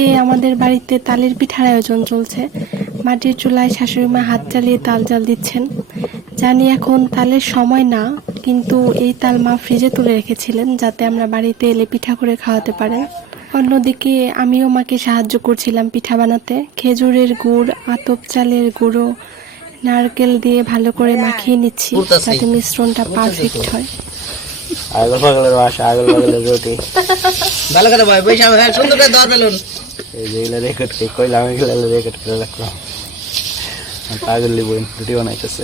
অন্যদিকে আমাদের বাড়িতে তালের পিঠার আয়োজন চলছে। মাটির চুলায় শাশুড়ি মা হাত চালিয়ে তাল জাল দিচ্ছেন। জানি এখন তালের সময় না, কিন্তু এই তাল মা ফ্রিজে তুলে রেখেছিলেন যাতে আমরা বাড়িতে এলে পিঠা করে খাওয়াতে পারেন। অন্যদিকে আমিও মাকে সাহায্য করছিলাম পিঠা বানাতে। খেজুরের গুড়, আতপ চালের গুঁড়ো, নারকেল দিয়ে ভালো করে মাখিয়ে নিচ্ছি যাতে মিশ্রণটা পারফেক্ট হয়। আগল পাগলের বাসা, আগল পাগলের রুটি। ভালো করে ভাই পয়সা আমার সুন্দর করে দর পেলুন। এই যেগুলো রেকর্ড করে কইলাম, এগুলো রেকর্ড করে রাখো। পাগল লিবো রুটি বানাইতেছে।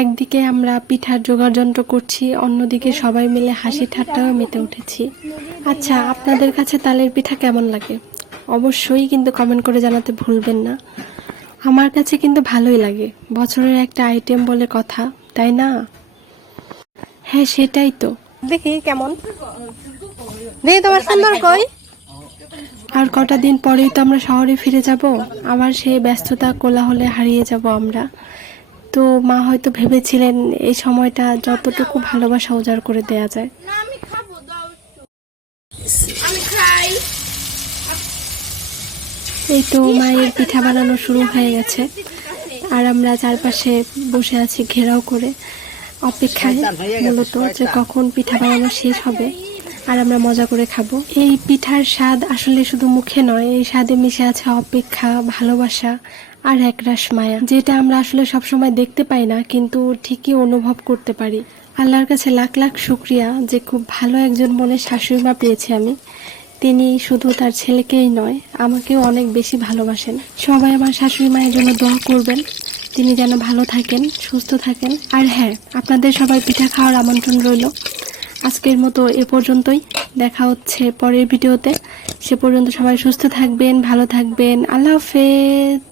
একদিকে আমরা পিঠার জোগাড় যন্ত্র করছি, অন্যদিকে সবাই মিলে হাসি ঠাট্টাও মেতে উঠেছি। আচ্ছা, আপনাদের কাছে তালের পিঠা কেমন লাগে অবশ্যই কিন্তু কমেন্ট করে জানাতে ভুলবেন না। আমার কাছে কিন্তু ভালোই লাগে, বছরের একটা আইটেম বলে কথা, তাই না? হ্যাঁ সেটাই তো। দেখি কেমন, দেখি তোমার সুন্দর কই। আর কটা দিন পরেই তো আমরা শহরে ফিরে যাব, আবার সেই ব্যস্ততা কোলাহলে হারিয়ে যাব আমরা। তো মা হয়তো ভেবেছিলেন এই সময়টা যতটুকু ভালোবাসা উজাড় করে দেয়া যায়। এই তো মায়ের পিঠা বানানো শুরু হয়ে গেছে, আর আমরা চারপাশে বসে আছি ঘেরাও করে, অপেক্ষায় মূলত যে কখন পিঠা বানানো শেষ হবে আর আমরা মজা করে খাবো। এই পিঠার স্বাদ আসলে শুধু মুখে নয়, এই স্বাদে মিশে আছে অপেক্ষা, ভালোবাসা আর একরাশ মায়া, যেটা আমরা আসলে সবসময় দেখতে পাই না কিন্তু ঠিকই অনুভব করতে পারি। আল্লাহর কাছে লাখ লাখ শুকরিয়া যে খুব ভালো একজন বোনের শাশুড়ি মা পেয়েছি আমি। তিনি শুধু তার ছেলেকেই নয়, আমাকেও অনেক বেশি ভালোবাসেন। সবাই আমার শাশুড়ি মায়ের জন্য দোয়া করবেন, তিনি যেন ভালো থাকেন, সুস্থ থাকেন। আর হ্যাঁ, আপনাদের সবাই পিঠা খাওয়ার আমন্ত্রণ রইল। আজকের মতো এ পর্যন্তই, দেখা হচ্ছে পরের ভিডিওতে। সে পর্যন্ত সবাই সুস্থ থাকবেন, ভালো থাকবেন। আল্লাহ হাফেজ।